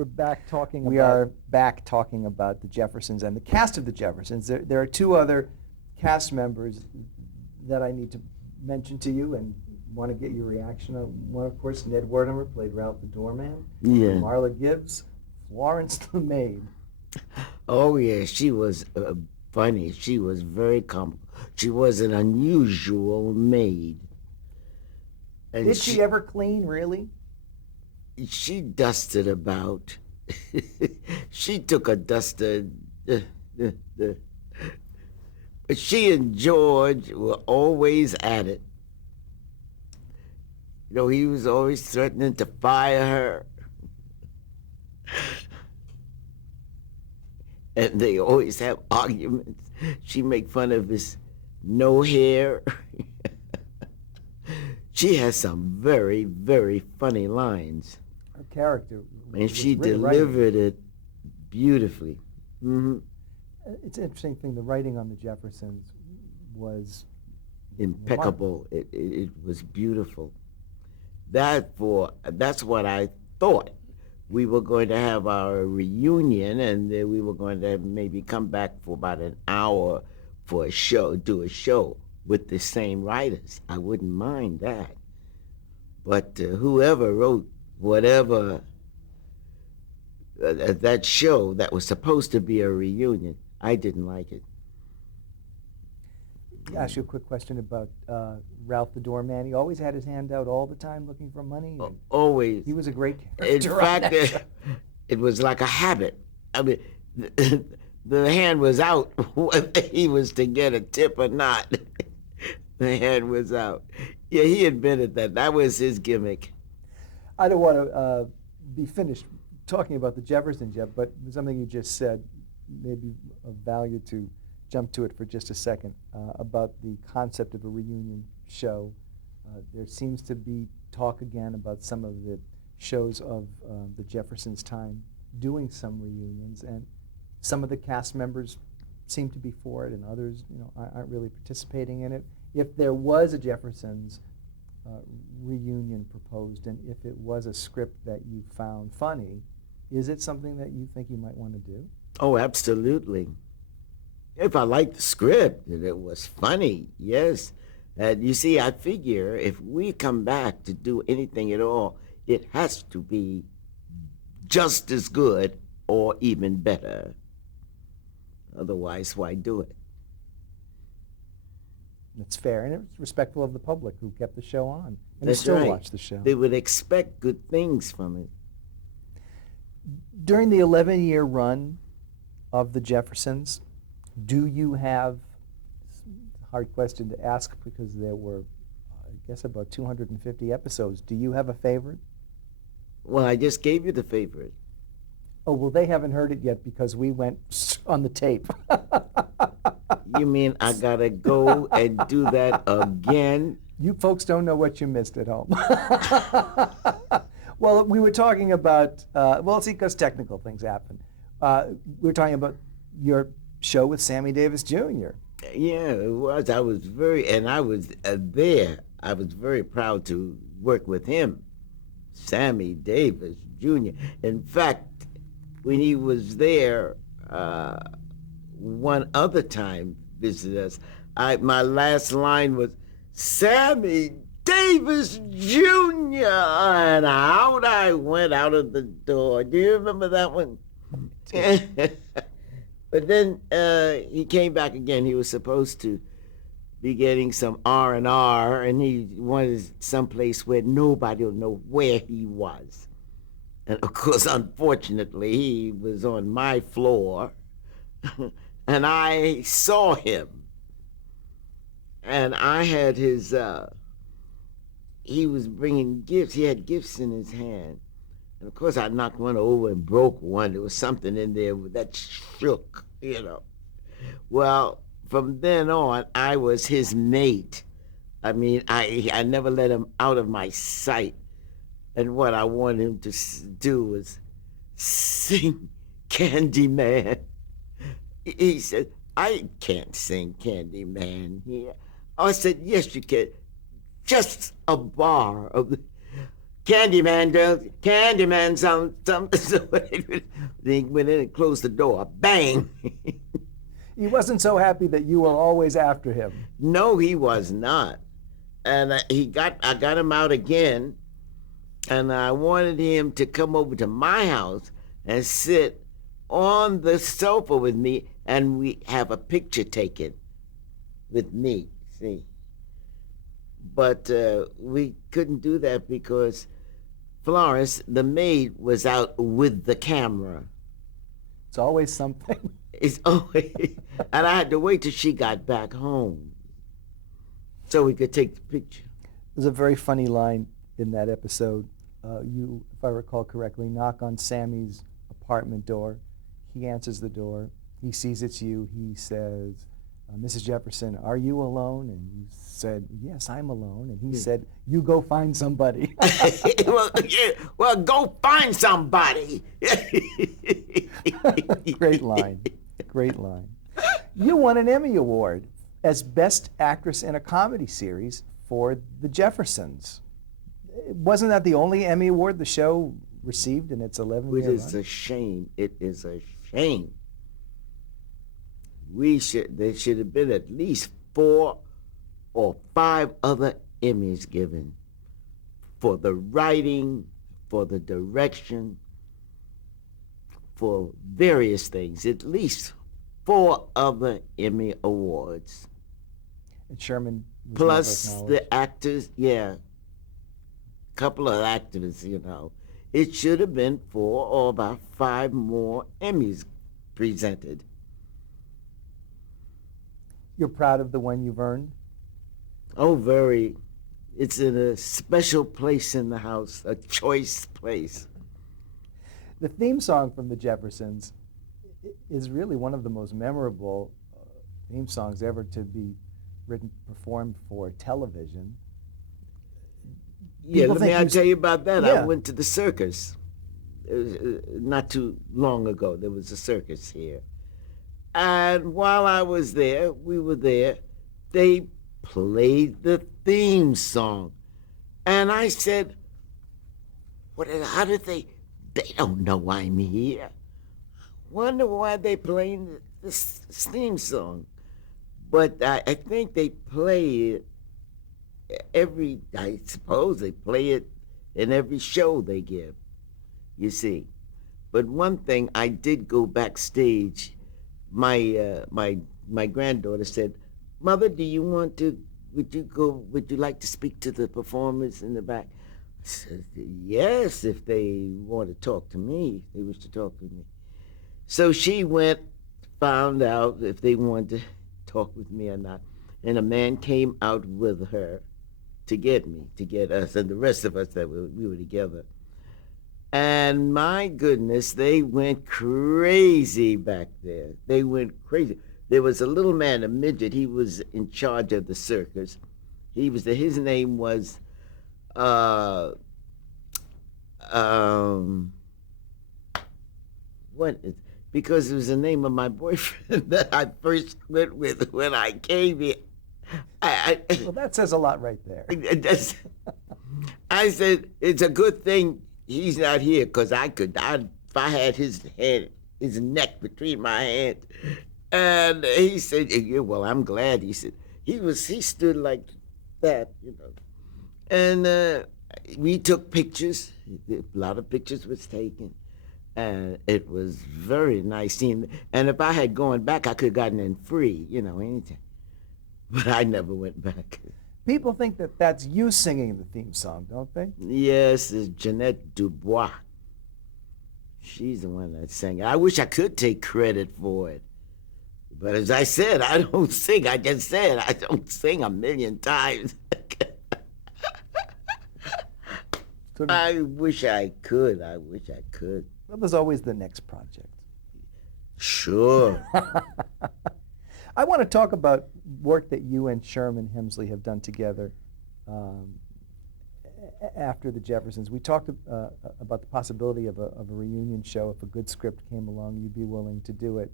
We're back talking about... We are back talking about the Jeffersons and the cast of the Jeffersons. There are two other cast members that I need to mention to you and want to get your reaction on. One, of course, Ned Werdimer played Ralph the Doorman. Yeah. Marla Gibbs, Florence the Maid. Oh, yeah, she was funny. She was very she was an unusual maid. And Did she ever clean, really? She dusted about. She took a duster. But she and George were always at it. You know, he was always threatening to fire her. And they always have arguments. She make fun of his no hair. She has some very, very funny lines. Her character. And she delivered it beautifully. Mm-hmm. It's an interesting thing. The writing on the Jeffersons was impeccable. It was beautiful. That's what I thought. We were going to have our reunion, and then we were going to maybe come back for about an hour for a show, do a show with the same writers. I wouldn't mind that. But whoever wrote whatever that show that was supposed to be a reunion, I didn't like it. I'll ask you a quick question about Ralph the Doorman. He always had his hand out all the time looking for money. Always. He was a great character. In fact, it was like a habit. I mean, the hand was out whether he was to get a tip or not. The hand was out. Yeah, he admitted that. That was his gimmick. I don't want to be finished talking about the Jeffersons yet, but something you just said may be of value to jump to it for just a second about the concept of a reunion show. There seems to be talk again about some of the shows of the Jeffersons' time doing some reunions, and some of the cast members seem to be for it, and others, aren't really participating in it. If there was a Jeffersons reunion proposed, and if it was a script that you found funny, is it something that you think you might want to do? Oh, absolutely. If I liked the script and it was funny, yes. You see, I figure if we come back to do anything at all, it has to be just as good or even better. Otherwise, why do it? It's fair, and it's respectful of the public who kept the show on and That's still right. watch the show. They would expect good things from it. During the 11-year run of the Jeffersons, do you have, it's a hard question to ask because there were, I guess, about 250 episodes. Do you have a favorite? Well, I just gave you the favorite. Oh, well, they haven't heard it yet because we went on the tape. You mean I gotta go and do that again? You folks don't know what you missed at home. Well, we were talking about, see, because technical things happen. We were talking about your show with Sammy Davis Jr. Yeah, it was. I was there. I was very proud to work with him, Sammy Davis Jr. In fact, when he was there, one other time visited us, my last line was, "Sammy Davis Jr." And out I went out of the door. Do you remember that one? But then he came back again. He was supposed to be getting some R&R, and he wanted someplace where nobody will know where he was. And of course, unfortunately, he was on my floor, and I saw him. And I had his, he was bringing gifts. He had gifts in his hand. And of course, I knocked one over and broke one. There was something in there that shook, Well, from then on, I was his mate. I mean, I never let him out of my sight. And what I wanted him to do was sing Candyman. He said, "I can't sing Candyman here." I said, "Yes, you can. Just a bar of Candyman does, Candyman something. So they went in and closed the door. Bang! He wasn't so happy that you were always after him. No, he was not. And I got him out again, and I wanted him to come over to my house and sit on the sofa with me, and we have a picture taken with me, see. But we couldn't do that because Florence, the maid, was out with the camera. It's always something. It's always, and I had to wait till she got back home so we could take the picture. There's a very funny line in that episode. You, if I recall correctly, knock on Sammy's apartment door. He answers the door. He sees it's you. He says, Mrs. Jefferson, are you alone? And you said, yes, I'm alone. And he said, you go find somebody. well, go find somebody. Great line. Great line. You won an Emmy Award as Best Actress in a Comedy Series for The Jeffersons. Wasn't that the only Emmy Award the show received in its 11-year run? It is a shame. It is a shame. There should have been at least 4 or 5 other Emmys given for the writing, for the direction, for various things. At least 4 other Emmy Awards. And Sherman was plus never acknowledged. the actors, yeah, couple of actors, you know. It should have been 4 or about 5 more Emmys presented. You're proud of the one you've earned? Oh, very. It's in a special place in the house, a choice place. The theme song from The Jeffersons is really one of the most memorable theme songs ever to be written, performed for television. Yeah, People let me think tell you about that. Yeah. I went to the circus. Not too long ago, there was a circus here. And while I was there, we were there, they played the theme song. And I said, how did they don't know I'm here. Wonder why they playing this theme song. But I think they play it I suppose they play it in every show they give, you see. But one thing, I did go backstage. My granddaughter said, Mother, would you like to speak to the performers in the back? I said, yes, if they want to talk to me, if they wish to talk with me. So she went, found out if they wanted to talk with me or not. And a man came out with her to get us, and the rest of us that we were together. And my goodness, they went crazy back there. They went crazy. There was a little man, a midget. He was in charge of the circus. His name was, because it was the name of my boyfriend that I first went with when I came here. Well, that says a lot right there. I said, it's a good thing he's not here, because if I had his neck between my hands. And he said, yeah, well, I'm glad. He said, he stood like that, you know. And we took pictures. A lot of pictures was taken. And it was very nice seeing. And if I had gone back, I could have gotten in free, you know, anything. But I never went back. People think that that's you singing the theme song, don't they? Yes, it's Jeanette Dubois. She's the one that sang it. I wish I could take credit for it. But as I said, I don't sing. I just said I don't sing 1,000,000 times. I wish I could. Well, there's always the next project. Sure. I want to talk about work that you and Sherman Hemsley have done together after The Jeffersons. We talked about the possibility of a reunion show. If a good script came along, you'd be willing to do it.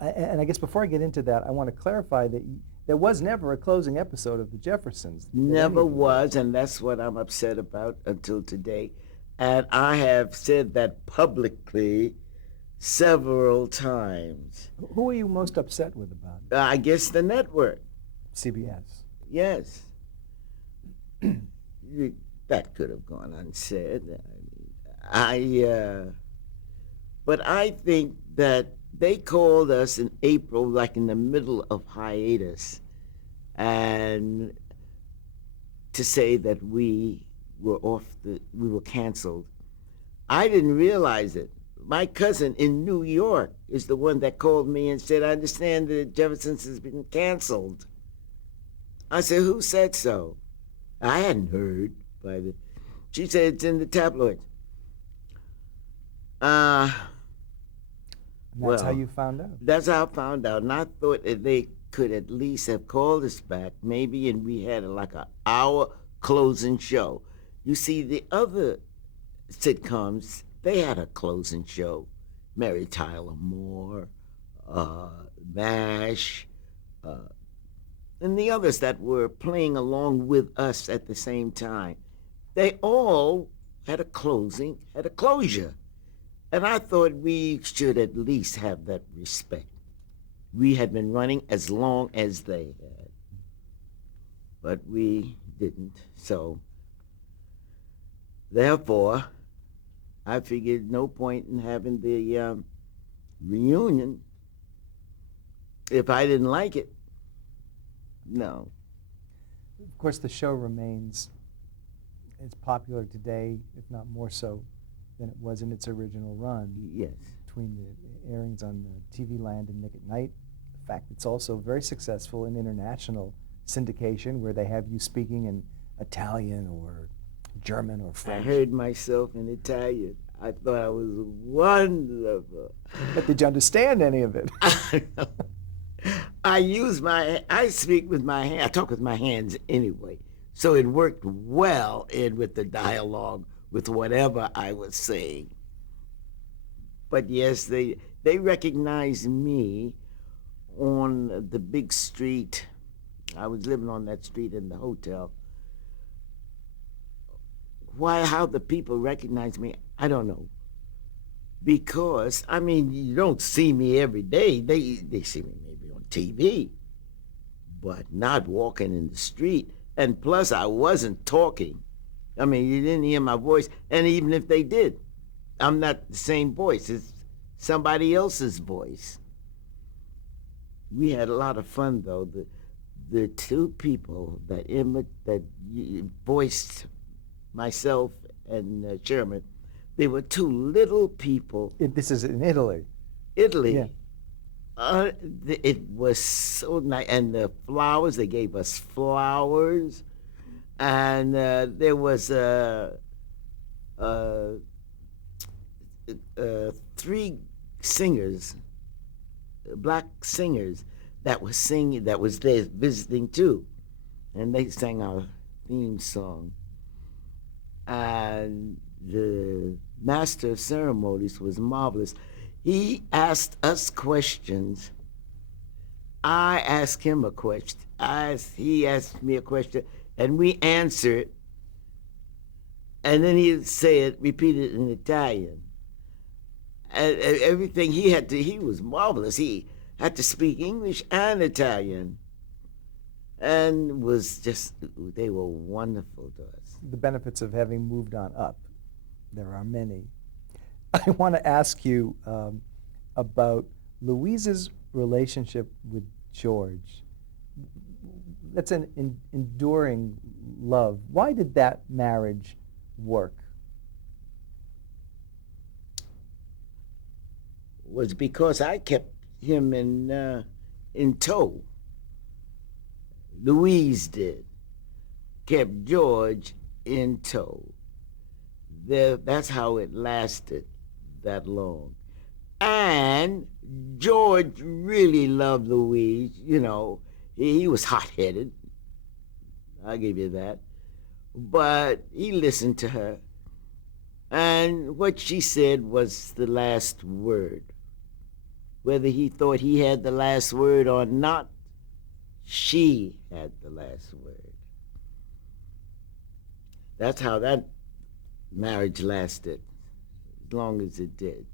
And I guess before I get into that, I want to clarify that there was never a closing episode of The Jeffersons. Never was, and that's what I'm upset about until today. And I have said that publicly several times. Who are you most upset with about it? I guess the network. CBS. Yes. That could have gone unsaid. But I think that they called us in April, like in the middle of hiatus, and to say that we were canceled. I didn't realize it. My cousin in New York is the one that called me and said, I understand that Jefferson's has been canceled. I said, who said so? I hadn't heard. She said it's in the tabloids. And that's how you found out. That's how I found out. And I thought that they could at least have called us back, maybe, and we had like an hour closing show. You see, the other sitcoms, they had a closing show. Mary Tyler Moore, MASH, and the others that were playing along with us at the same time. They all had a closure. And I thought we should at least have that respect. We had been running as long as they had. But we didn't. So, therefore, I figured no point in having the reunion if I didn't like it. No. Of course, the show remains as popular today, if not more so, than it was in its original run. Yes. Between the airings on TV Land and Nick at Night. The fact it's also very successful in international syndication where they have you speaking in Italian or German or French. I heard myself in Italian. I thought I was wonderful. But did you understand any of it? I speak with my hand. I talk with my hands anyway. So it worked well in with the dialogue with whatever I was saying. But yes, they recognized me on the big street. I was living on that street in the hotel. How the people recognize me, I don't know. Because, I mean, you don't see me every day. They see me maybe on TV, but not walking in the street. And plus, I wasn't talking. I mean, you didn't hear my voice. And even if they did, I'm not the same voice. It's somebody else's voice. We had a lot of fun, though. The two people that voiced myself and Sherman, they were two little people. This is in Italy. Italy. Yeah. It was so nice. And the flowers, they gave us flowers. And there was 3 singers, black singers, that was singing, that was there visiting too. And they sang our theme song. And the master of ceremonies was marvelous. He asked us questions. I asked him a question. He asked me a question, and we answered. And then he'd say it, repeat it in Italian. And everything he was marvelous. He had to speak English and Italian. And they were wonderful to us. The benefits of having moved on up. There are many. I want to ask you about Louise's relationship with George. That's an enduring love. Why did that marriage work? Was because I kept him in tow. Louise did. Kept George in tow. That's how it lasted that long. And George really loved Louise. You know, he was hot-headed. I'll give you that. But he listened to her. And what she said was the last word. whether he thought he had the last word or not, she had the last word. That's how that marriage lasted, as long as it did.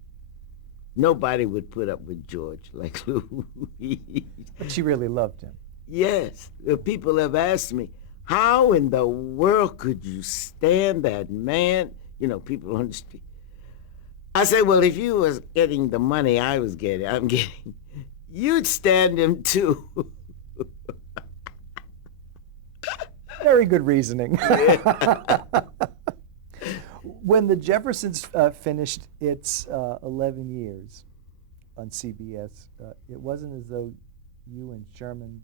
Nobody would put up with George like Louise. But she really loved him. Yes, people have asked me, how in the world could you stand that man? You know, people on the street. I say, well, if you was getting the money I'm getting, you'd stand him too. Very good reasoning. When the Jeffersons finished its 11 years on CBS, it wasn't as though you and Sherman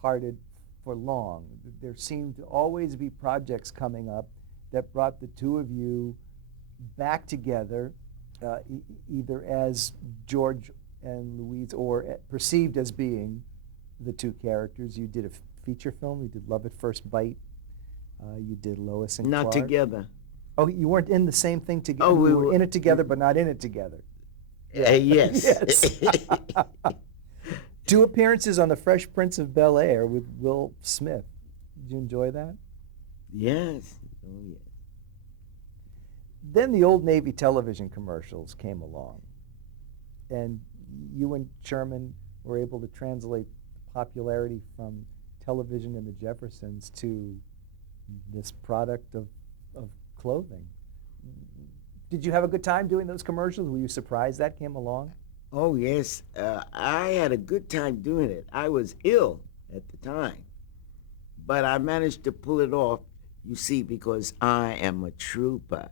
parted for long. There seemed to always be projects coming up that brought the two of you back together, either as George and Louise or perceived as being the two characters. You did a feature film. You did Love at First Bite. You did Lois and Not Clark. together. Oh, you weren't in the same thing together. Oh, we were in it together, but not in it together. Yes. Yes. 2 appearances on The Fresh Prince of Bel-Air with Will Smith. Did you enjoy that? Yes. Oh, yes. Then the Old Navy television commercials came along, and you and Sherman were able to translate popularity from television and the Jeffersons to this product of clothing. Did you have a good time doing those commercials? Were you surprised that came along? Oh, yes. I had a good time doing it. I was ill at the time, but I managed to pull it off, you see, because I am a trooper.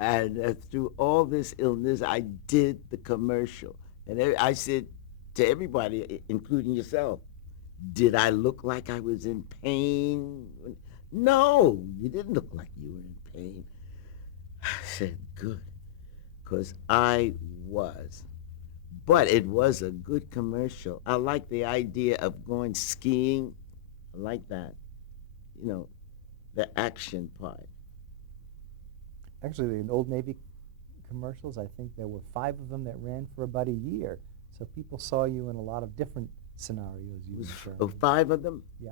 And through all this illness, I did the commercial. And I said to everybody, including yourself, did I look like I was in pain? No, you didn't look like you were in pain. I said, good, because I was. But it was a good commercial. I like the idea of going skiing. I like that. You know, the action part. Actually, in Old Navy commercials, I think there were 5 of them that ran for about a year. So people saw you in a lot of different scenarios. You Oh, 5 of them? Yeah.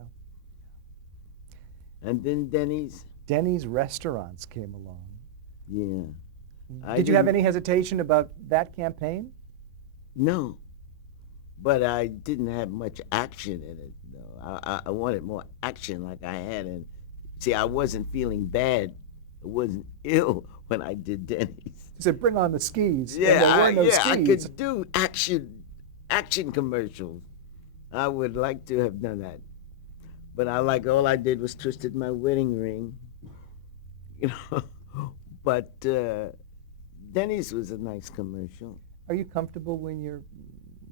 And then Denny's? Denny's restaurants came along. Yeah. Did you have any hesitation about that campaign? No. But I didn't have much action in it, though. I wanted more action like I had. And see, I wasn't feeling bad. I wasn't ill when I did Denny's. You said, bring on the skis. Yeah, skis. I could do action commercials. I would like to have done that. But all I did was twisted my wedding ring. You know. But Denny's was a nice commercial. Are you comfortable when you're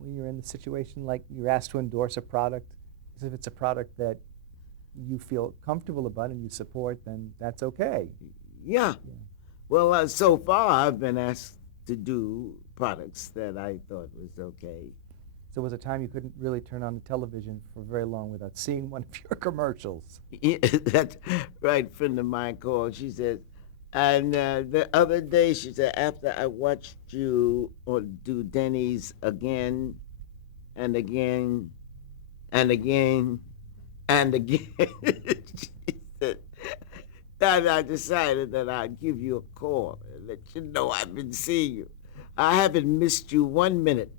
in the situation like you're asked to endorse a product? Because if it's a product that you feel comfortable about and you support, then that's okay. Yeah. Well, so far I've been asked to do products that I thought was okay. So was a time you couldn't really turn on the television for very long without seeing one of your commercials. Yeah, that's right. A friend of mine called. She said, and the other day she said, after I watched you do Denny's again and again and again and again, she said, that I decided that I'd give you a call and let you know I've been seeing you. I haven't missed you 1 minute.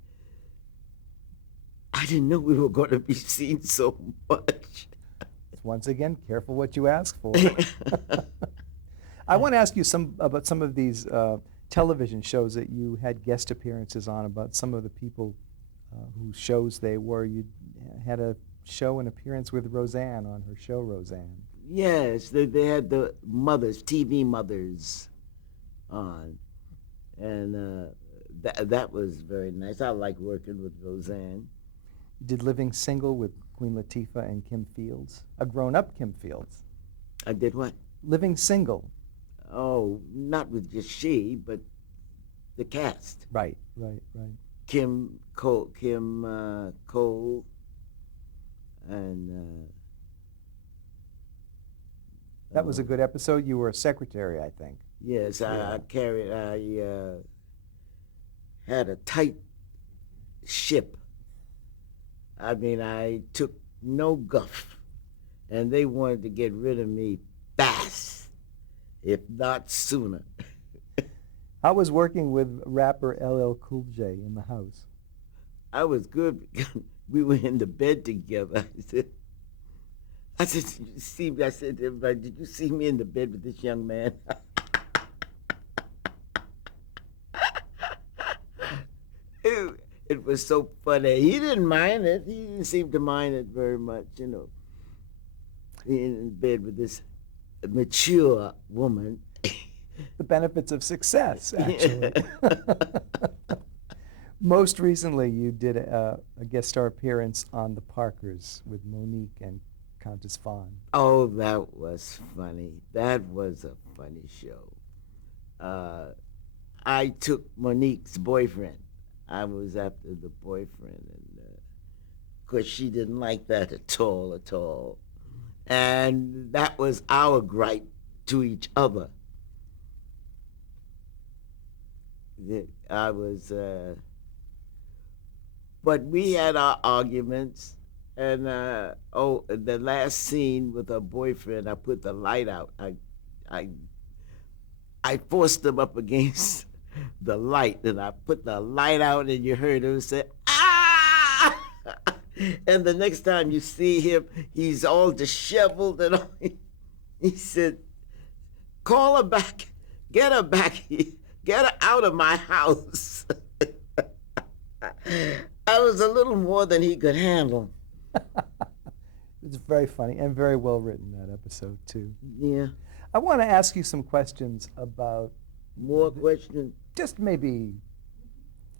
I didn't know we were going to be seen so much. Once again, careful what you ask for. I want to ask you about some of these television shows that you had guest appearances on, about some of the people whose shows they were. You had a show and appearance with Roseanne on her show, Roseanne. Yes, they had the mothers, TV mothers on. And that was very nice. I like working with Roseanne. You did Living Single with Queen Latifah and Kim Fields, a grown-up Kim Fields. I did what? Living Single. Oh, not with just she, but the cast. Right. Kim Cole, and that was a good episode. You were a secretary, I think. Yes, yeah. I had a tight ship. I mean, I took no guff, and they wanted to get rid of me fast, if not sooner. How was working with rapper LL Cool J in the house? I was good because we were in the bed together. Did you see me? I said to everybody, did you see me in the bed with this young man? It was so funny. He didn't mind it. He didn't seem to mind it very much, being in bed with this mature woman. The benefits of success, actually. Most recently, you did a guest star appearance on The Parkers with Monique and Countess Fawn. Oh, that was funny. That was a funny show. I took Monique's boyfriend. I was after the boyfriend, and of course she didn't like that at all. And that was our gripe to each other. I was, but we had our arguments, and the last scene with her boyfriend, I put the light out. I forced him up against the light, and I put the light out, and you heard him say, "Ah!" And the next time you see him, he's all disheveled, and all. He said, "Call her back, get her back here, get her out of my house." I was a little more than he could handle. It's very funny and very well written, that episode, too. Yeah. I want to ask you some questions about... More questions? Just maybe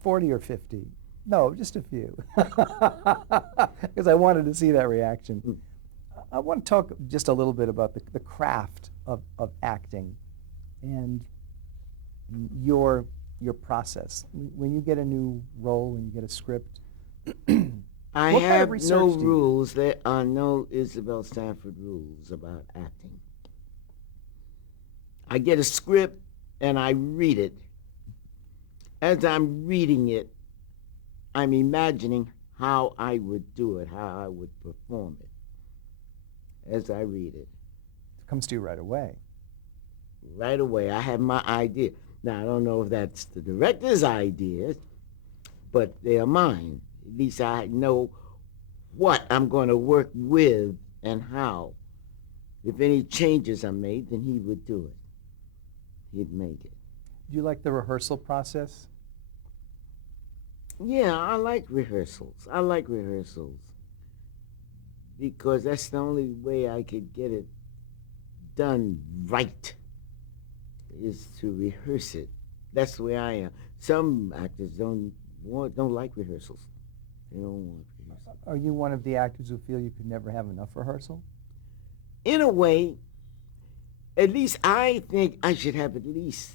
40 or 50. No, just a few. Because I wanted to see that reaction. I want to talk just a little bit about the craft of acting and your process. When you get a new role and you get a script, I what have kind of research no do you do? rules. There are no Isabel Sanford rules about acting. I get a script and I read it. As I'm reading it, I'm imagining how I would do it, how I would perform it as I read it. It comes to you right away. Right away, I have my idea. Now, I don't know if that's the director's ideas, but they are mine. At least I know what I'm going to work with and how. If any changes are made, then he would do it. He'd make it. Do you like the rehearsal process? Yeah, I like rehearsals. Because that's the only way I could get it done right, is to rehearse it. That's the way I am. Some actors don't like rehearsals. They don't want rehearsals. Are you one of the actors who feel you could never have enough rehearsal? In a way, at least I think I should have at least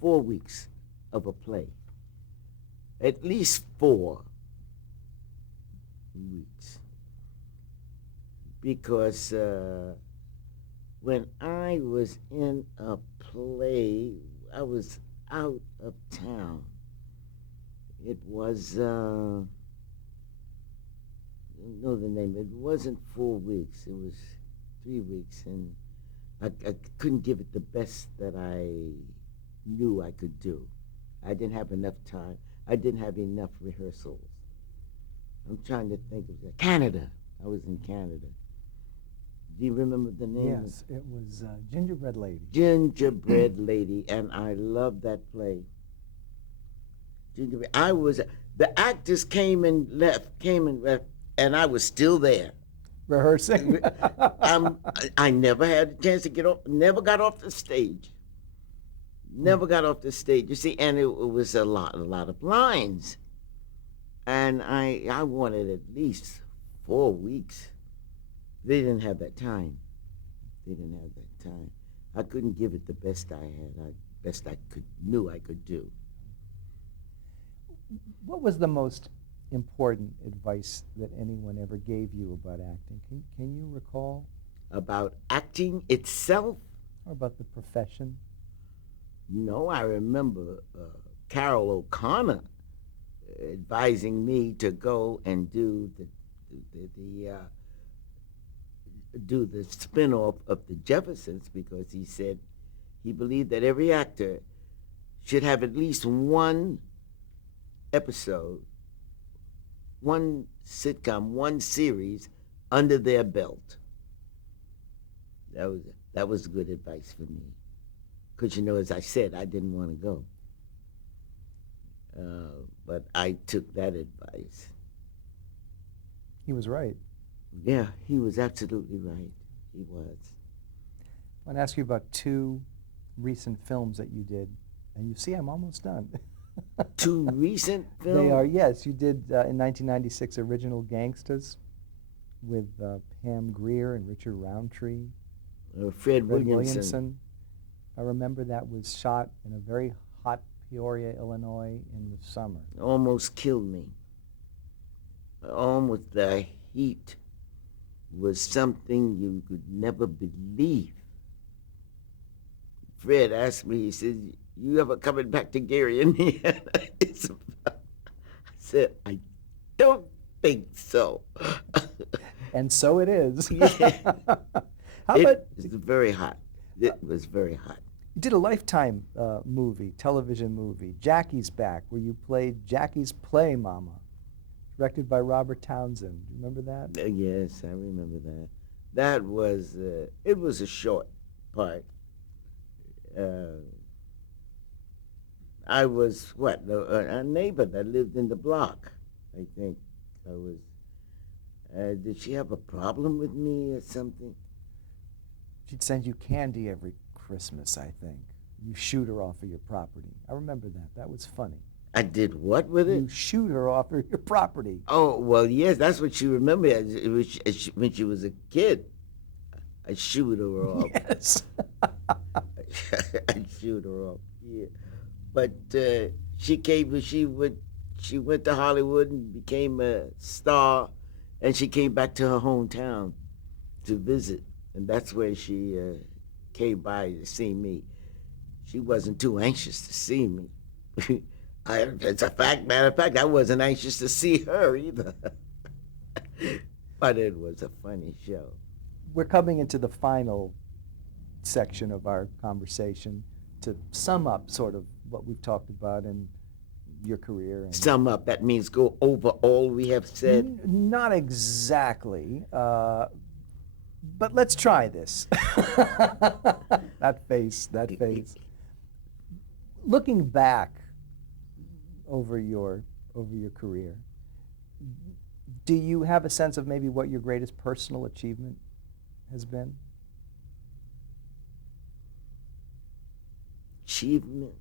4 weeks of a play. At least 4 weeks. Because when I was in a play, I was out of town. It was, I don't know the name. It wasn't 4 weeks. It was 3 weeks. And I couldn't give it the best that I knew I could do. I didn't have enough time. I didn't have enough rehearsals. I'm trying to think of that. Canada. I was in Canada. Do you remember the name? Yes, it was Gingerbread Lady. Gingerbread Lady, and I loved that play. The actors came and left, and I was still there. Rehearsing? I never had a chance to get off, never got off the stage. Never got off the stage, you see, and it was a lot of lines. And I wanted at least 4 weeks. They didn't have that time. I couldn't give it the best I had, best I knew I could do. What was the most important advice that anyone ever gave you about acting? Can you recall? About acting itself? Or about the profession? No, I remember Carol O'Connor advising me to go and do the spinoff of the Jeffersons, because he said he believed that every actor should have at least one episode, one sitcom, one series under their belt. That was good advice for me, because as I said, I didn't want to go, but I took that advice. He was right. Yeah, he was absolutely right. He was. I want to ask you about two recent films that you did, and you see I'm almost done. Two recent films? They are, yes. You did, in 1996, Original Gangsters with Pam Grier and Richard Roundtree. Fred Williamson. I remember that was shot in a very hot Peoria, Illinois in the summer. Almost killed me. Almost. The heat was something you could never believe. Fred asked me, he said, "You ever coming back to Gary, Indiana?" I said, "I don't think so." And so it is. Yeah. It was very hot. It was very hot. You did a Lifetime movie, television movie, Jackie's Back, where you played Jackie's Play Mama, directed by Robert Townsend. Do you remember that? Yes, I remember that. That was, it was a short part. I was, a neighbor that lived in the block, I think. I was, did she have a problem with me or something? She'd send you candy every Christmas, I think. You shoot her off of your property. I remember that. That was funny. I did what with it? You shoot her off of your property. Oh, well, yes, that's what she remembered. It was, when she was a kid. I shoot her off. Yes. I shoot her off, yeah. But she went to Hollywood and became a star, and she came back to her hometown to visit. And that's where she came by to see me. She wasn't too anxious to see me. It's a matter of fact, I wasn't anxious to see her either. But it was a funny show. We're coming into the final section of our conversation to sum up sort of what we've talked about in your career. And sum up, that means go over all we have said? Not exactly. But let's try this. That face. Looking back over your career, do you have a sense of maybe what your greatest personal achievement has been? Achievement?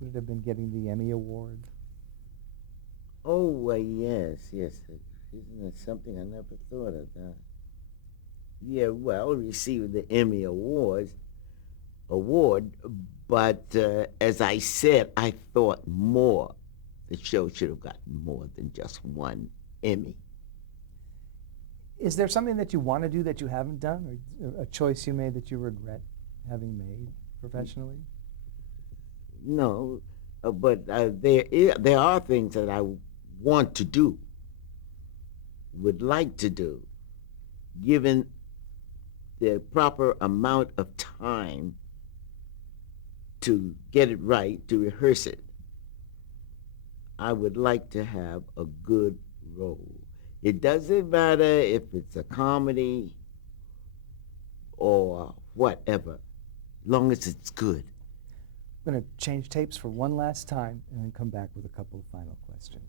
Would it have been getting the Emmy Award? Oh, yes. Isn't that something I never thought of that? Yeah, well, receiving the Emmy award, but as I said, I thought more. The show should have gotten more than just one Emmy. Is there something that you want to do that you haven't done, or a choice you made that you regret having made professionally? No, but there are things that I want to do, would like to do, given the proper amount of time to get it right, to rehearse it. I would like to have a good role. It doesn't matter if it's a comedy or whatever, as long as it's good. I'm going to change tapes for one last time and then come back with a couple of final questions.